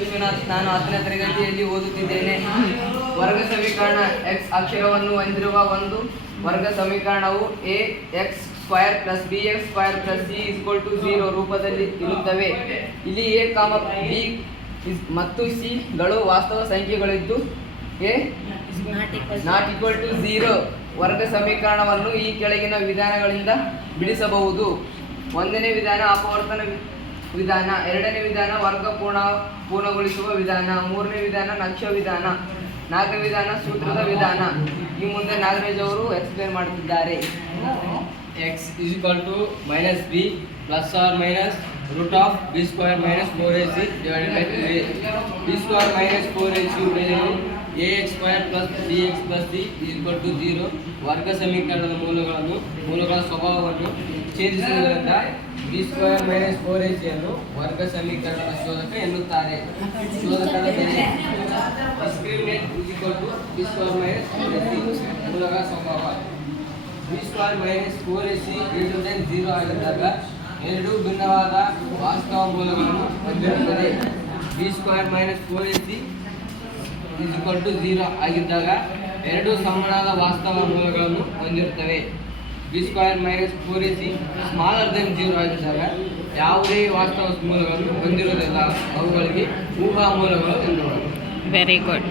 ವಿಶ್ವನಾಥ್, ನಾನು 10ನೇ ತರಗತಿಯಲ್ಲಿ ಓದುತ್ತಿದ್ದೇನೆ. ವರ್ಗ ಸಮೀಕರಣ x ಅಕ್ಷರವನ್ನು ಹೊಂದಿರುವ ಒಂದು ವರ್ಗ ಸಮೀಕರಣವು ax² + bx² + c 0 ರೂಪದಲ್ಲಿ ಇರುತ್ತವೆ. ಇಲ್ಲಿ a, b ಮತ್ತು c ಗಳು ವಾಸ್ತವ ಸಂಖ್ಯೆಗಳಿದ್ದು a ≠ 0 ವರ್ಗ ಸಮೀಕರಣವನ್ನು ಈ ಕೆಳಗಿನ ವಿಧಾನಗಳಿಂದ ಬಿಡಿಸಬಹುದು. 1ನೇ ವಿಧಾನ ಅಪವರ್ತನ ವಿಧಾನ, 2ನೇ ವಿಧಾನ ವರ್ಗ ಪೂರ್ಣಗೊಳಿಸುವ ವಿಧಾನ, 3ನೇ ವಿಧಾನ ನಕ್ಷ ವಿಧಾನ, 4ನೇ ವಿಧಾನ ಸೂತ್ರದ ವಿಧಾನ. ಈ ಮುಂದೆ ನಾಗರಾಜ್ ಅವರು ಎಕ್ಸ್ಪ್ಲೇನ್ ಮಾಡುತ್ತಿದ್ದಾರೆ. x is equal to minus b plus or minus root of b square minus 4ac divided by 2a. b square minus 4ac ಬೆಲೆಯು ax square plus bx plus c is equal to 0. ವರ್ಗ ಸಮೀಕರಣದ ಮೂಲಗಳ ಸ್ವಭಾವವನ್ನು ಛೇದಿಸುವುದರಿಂದ b square minus 4ac ಅನ್ನು ವರ್ಗ ಸಮೀಕರಣದ ಶೋಧಕ ಎನ್ನುತ್ತಾರೆ. ಶೋಧಕದ ಬೆಲೆ discriminant is equal to b square minus 4ac ಮೂಲಗಳ ಸ್ವಭಾವ b square minus 4ac greater than 0 ಆಗಿದ್ದಾಗ ಎರಡು ಭಿನ್ನವಾದ ವಾಸ್ತವ ಮೂಲಗಳನ್ನು ಹೊಂದಿರುತ್ತದೆ. b square minus 4ac is equal to 0 ಆಗಿದ್ದಾಗ ಎರಡು ಸಮನಾದ ವಾಸ್ತವ ಮೂಲಗಳನ್ನು ಹೊಂದಿರುತ್ತವೆ. b square minus 4ac smaller than 0 ಆಗಿದ್ದಾಗ ಯಾವುದೇ ವಾಸ್ತವ ಮೂಲಗಳನ್ನು ಹೊಂದಿರುವುದಿಲ್ಲ. ಅವುಗಳಿಗೆ ಊಹಾ ಮೂಲಗಳು ಎನ್ನುವರು. Very good.